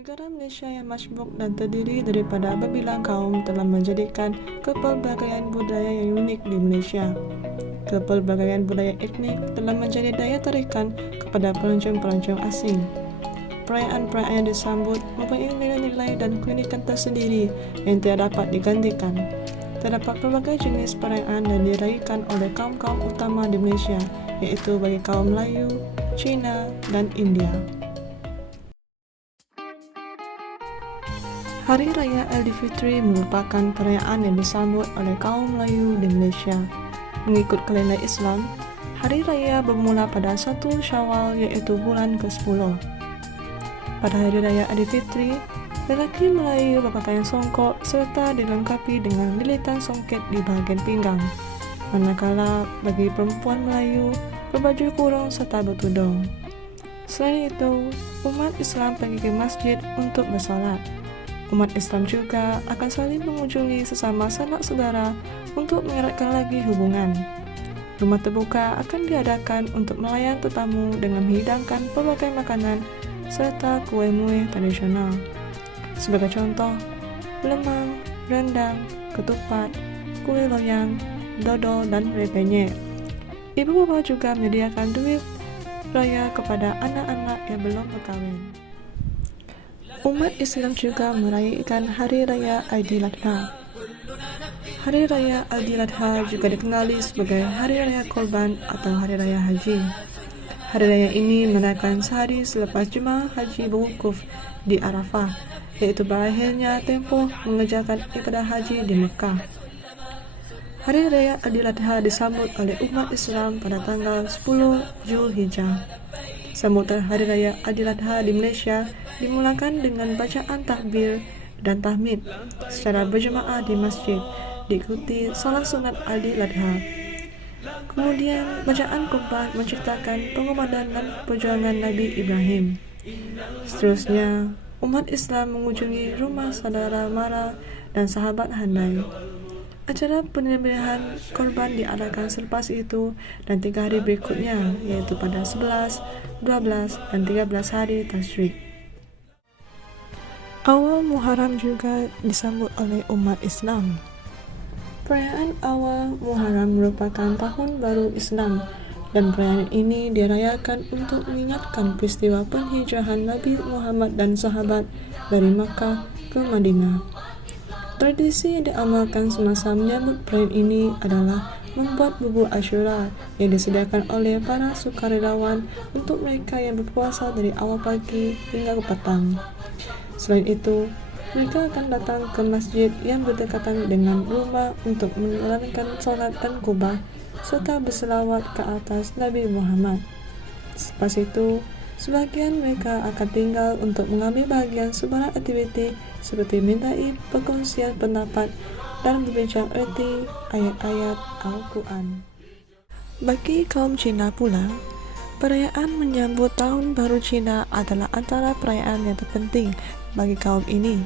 Negara Malaysia yang majmuk dan terdiri daripada berbilang kaum telah menjadikan kepelbagaian budaya yang unik di Malaysia. Kepelbagaian budaya etnik telah menjadi daya tarikan kepada pelancong-pelancong asing. Perayaan-perayaan yang disambut mempunyai nilai-nilai dan keunikan tersendiri yang tidak dapat digantikan. Terdapat pelbagai jenis perayaan yang dirayakan oleh kaum-kaum utama di Malaysia, iaitu bagi kaum Melayu, Cina, dan India. Hari Raya Aidilfitri merupakan perayaan yang disambut oleh kaum Melayu di Malaysia. Mengikut kalender Islam, Hari Raya bermula pada 1 Syawal iaitu bulan ke-10. Pada Hari Raya Aidilfitri, lelaki Melayu berpakaian songkok serta dilengkapi dengan lilitan songket di bahagian pinggang. Manakala bagi perempuan Melayu, berbaju kurung serta bertudung. Selain itu, umat Islam pergi ke masjid untuk bersolat. Umat Islam juga akan saling mengunjungi sesama sanak saudara untuk mengeratkan lagi hubungan. Rumah terbuka akan diadakan untuk melayan tetamu dengan menghidangkan pelbagai makanan serta kuih-muih tradisional. Sebagai contoh, lemang, rendang, ketupat, kuih loyang, dodol, dan repenyek. Ibu bapa juga menyediakan duit raya kepada anak-anak yang belum berkahwin. Umat Islam juga merayakan Hari Raya Aidiladha. Hari Raya Aidiladha juga dikenali sebagai Hari Raya Korban atau Hari Raya Haji. Hari Raya ini merayakan sehari selepas jemaah haji berwukuf di Arafah, iaitu berakhirnya tempoh mengerjakan ibadah haji di Mekah. Hari Raya Aidiladha disambut oleh umat Islam pada tanggal 10 Zulhijjah. Sambutan Hari Raya Aidiladha di Malaysia dimulakan dengan bacaan takbir dan tahmid secara berjemaah di masjid, diikuti salat sunat Aidiladha. Kemudian bacaan khutbah menceritakan pengorbanan dan perjuangan Nabi Ibrahim. Seterusnya, umat Islam mengunjungi rumah saudara mara dan sahabat handai. Acara penyembelihan korban diadakan selepas itu dan 3 hari berikutnya, iaitu pada 11, 12, dan 13 hari Tasyrik. Awal Muharram juga disambut oleh umat Islam. Perayaan awal Muharram merupakan tahun baru Islam dan perayaan ini dirayakan untuk mengingatkan peristiwa penghijrahan Nabi Muhammad dan sahabat dari Makkah ke Madinah. Tradisi yang diamalkan semasa menyambut perayaan ini adalah membuat bubur Asyura yang disediakan oleh para sukarelawan untuk mereka yang berpuasa dari awal pagi hingga ke petang. Selain itu, mereka akan datang ke masjid yang berdekatan dengan rumah untuk menjalankan solat dan khutbah serta berselawat ke atas Nabi Muhammad. Selepas itu, sebagian mereka akan tinggal untuk mengambil bahagian sebarang aktiviti seperti mintai perkongsian pendapat dan berbincang erti ayat-ayat Al-Quran. Bagi kaum Cina pula, perayaan menyambut Tahun Baru Cina adalah antara perayaan yang terpenting bagi kaum ini.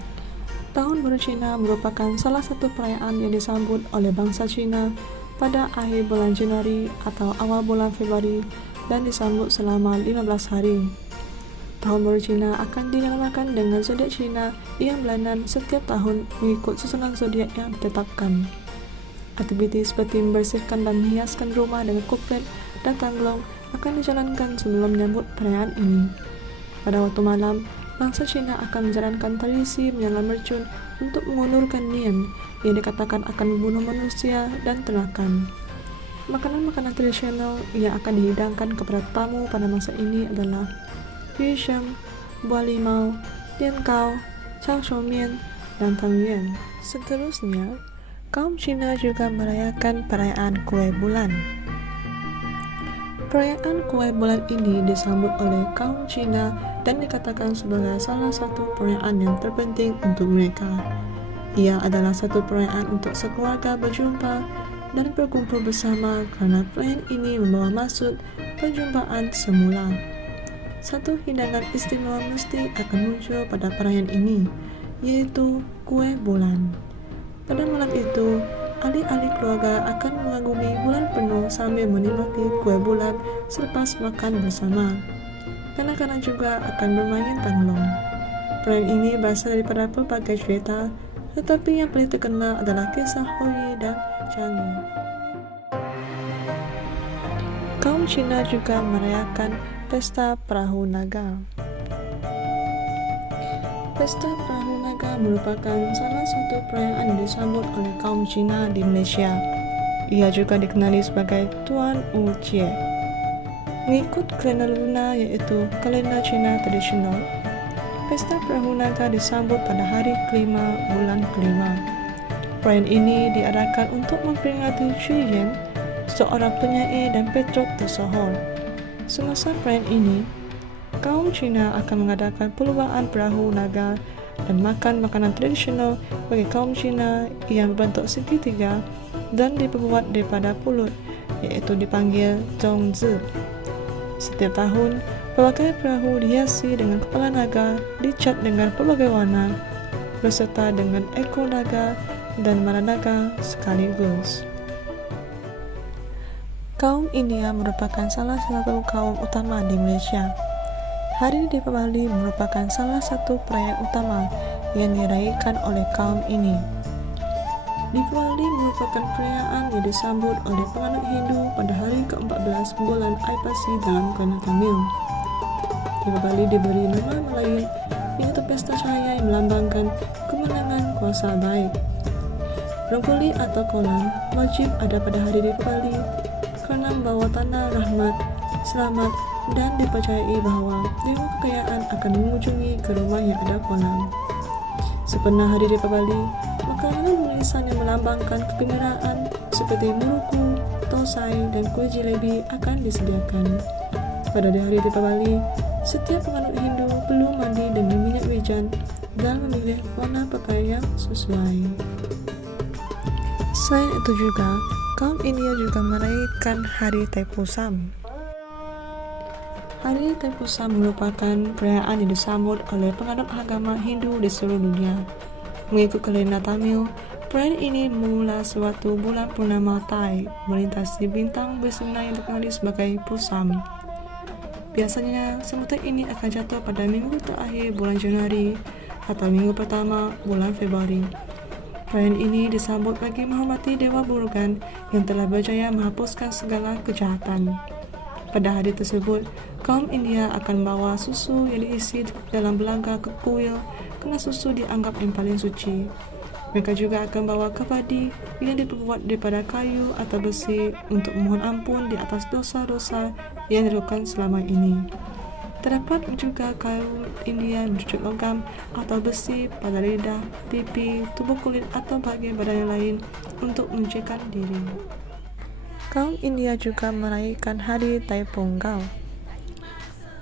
Tahun Baru Cina merupakan salah satu perayaan yang disambut oleh bangsa Cina pada akhir bulan Januari atau awal bulan Februari dan disambut selama 15 hari. Tahun Baru Cina akan dinamakan dengan zodiak Cina yang bulanan setiap tahun mengikut susunan zodiak yang ditetapkan. Aktiviti seperti membersihkan dan menghiaskan rumah dengan kupret dan tangglong akan dijalankan sebelum menyambut perayaan ini. Pada waktu malam, bangsa Cina akan menjalankan tradisi menyala mercun untuk mengundurkan nian yang dikatakan akan membunuh manusia dan ternakan. Makanan-makanan tradisional yang akan dihidangkan kepada tamu pada masa ini adalah yu sheng, buah limau, dian kao, chang shou mian, dan tang yuan. Seterusnya, kaum Cina juga merayakan perayaan Kueh Bulan. Perayaan Kueh Bulan ini disambut oleh kaum Cina dan dikatakan sebagai salah satu perayaan yang terpenting untuk mereka. Ia adalah satu perayaan untuk sekeluarga berjumpa dan berkumpul bersama kerana perayaan ini membawa maksud perjumpaan semula. Satu hidangan istimewa mesti akan muncul pada perayaan ini, yaitu kueh bulan. Pada malam itu, ahli-ahli keluarga akan mengagumi bulan penuh sambil menikmati kueh bulan selepas makan bersama. Kanak-kanak juga akan bermain tanglong. Perayaan ini berasal daripada pelbagai cerita, tetapi yang paling terkenal adalah kisah Hoyi dan Changi. Kaum Cina juga merayakan Pesta Perahu Naga. Pesta Perahu Naga merupakan salah satu perayaan yang disambut oleh kaum Cina di Malaysia. Ia juga dikenali sebagai Tuan Wu Jie. Mengikut kalender lunar iaitu kalender Cina tradisional, Pesta Perahu Naga disambut pada hari kelima bulan kelima. Perayaan ini diadakan untuk memperingati Cui Yan, seorang penyair dan patriot tersohor. Semasa perayaan ini, kaum Cina akan mengadakan perlumbaan perahu naga dan makan makanan tradisional bagi kaum Cina yang berbentuk segitiga dan dibuat daripada pulut, iaitu dipanggil zhongzi. Setiap tahun, berbagai perahu dihiasi dengan kepala naga, dicat dengan pelbagai warna, beserta dengan ekor naga dan mata naga sekaligus. Kaum India merupakan salah satu kaum utama di Malaysia. Hari Deepavali merupakan salah satu perayaan utama yang dirayakan oleh kaum ini. Deepavali merupakan perayaan yang disambut oleh penganut Hindu pada hari ke-14 bulan Aipasi dalam kalender Tamil. Deepavali diberi nama Melayu iaitu pesta cahaya yang melambangkan kemenangan kuasa baik. Rongkoli atau kolam wajib ada pada hari Deepavali kerana membawa tanda rahmat, selamat dan dipercayai bahawa dewa kekayaan akan mengunjungi ke rumah yang ada kolam. Sepenuh hari Deepavali, makanan lukisan yang melambangkan kegembiraan seperti muruku, tosai dan kuih jalebi akan disediakan. Pada hari Deepavali, setiap penganut Hindu perlu mandi dengan minyak wijan dan memilih warna pakaian yang sesuai. Selain itu juga, kaum India juga merayakan Hari Thaipusam. Hari Thaipusam merupakan perayaan yang disambut oleh penganut agama Hindu di seluruh dunia. Mengikut kalender Tamil, perayaan ini memula suatu bulan purnama Thai melintasi bintang bersinar yang dikenali sebagai Pusam. Biasanya, sambutan ini akan jatuh pada minggu terakhir bulan Januari atau minggu pertama bulan Februari. Perayaan ini disambut bagi menghormati Dewa Murugan yang telah berjaya menghapuskan segala kejahatan. Pada hari tersebut, kaum India akan membawa susu yang diisi dalam belaga ke kuil kerana susu dianggap yang paling suci. Mereka juga akan membawa kavadi yang dibuat daripada kayu atau besi untuk memohon ampun di atas dosa-dosa yang dilakukan selama ini. Terdapat juga kaum India mencucuk logam atau besi pada lidah, pipi, tubuh kulit atau bahagian badan yang lain untuk menyucikan diri. Kaum India juga merayakan Hari Thaipunggal.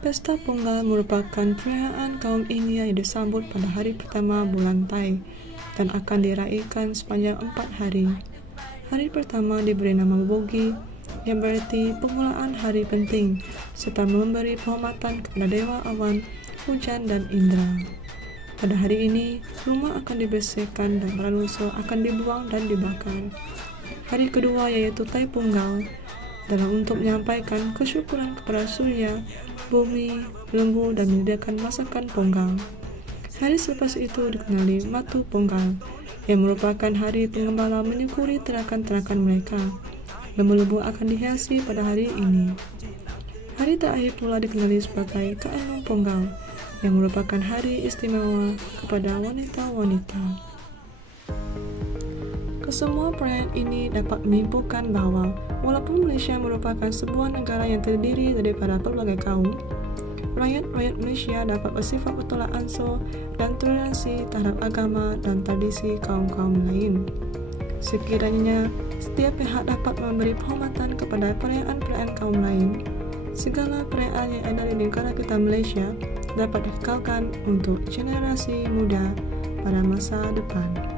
Pesta Punggal merupakan perayaan kaum India yang disambut pada hari pertama bulan Thai dan akan dirayakan sepanjang 4 hari. Hari pertama diberi nama Bogi, yang berarti permulaan hari penting, serta memberi penghormatan kepada Dewa Awan, Hujan dan Indra. Pada hari ini, rumah akan dibersihkan dan barang lusuh akan dibuang dan dibakar. Hari kedua yaitu Thaipunggal adalah untuk menyampaikan kesyukuran kepada surya, bumi, lembu dan menyediakan masakan ponggal. Hari selepas itu dikenali Matu Ponggal, yang merupakan hari pengembala menyukuri ternakan-ternakan mereka. Lembu-lembu akan dihiasi pada hari ini. Hari terakhir pula dikenali sebagai Kaanung Ponggal, yang merupakan hari istimewa kepada wanita-wanita. Kesemua perayaan ini dapat menyimpulkan bahawa walaupun Malaysia merupakan sebuah negara yang terdiri daripada pelbagai kaum, rakyat-rakyat Malaysia dapat bersifat bertolak ansur dan toleransi terhadap agama dan tradisi kaum-kaum lain. Sekiranya setiap pihak dapat memberi penghormatan kepada perayaan-perayaan kaum lain, segala perayaan yang ada di negara kita Malaysia dapat dikekalkan untuk generasi muda pada masa depan.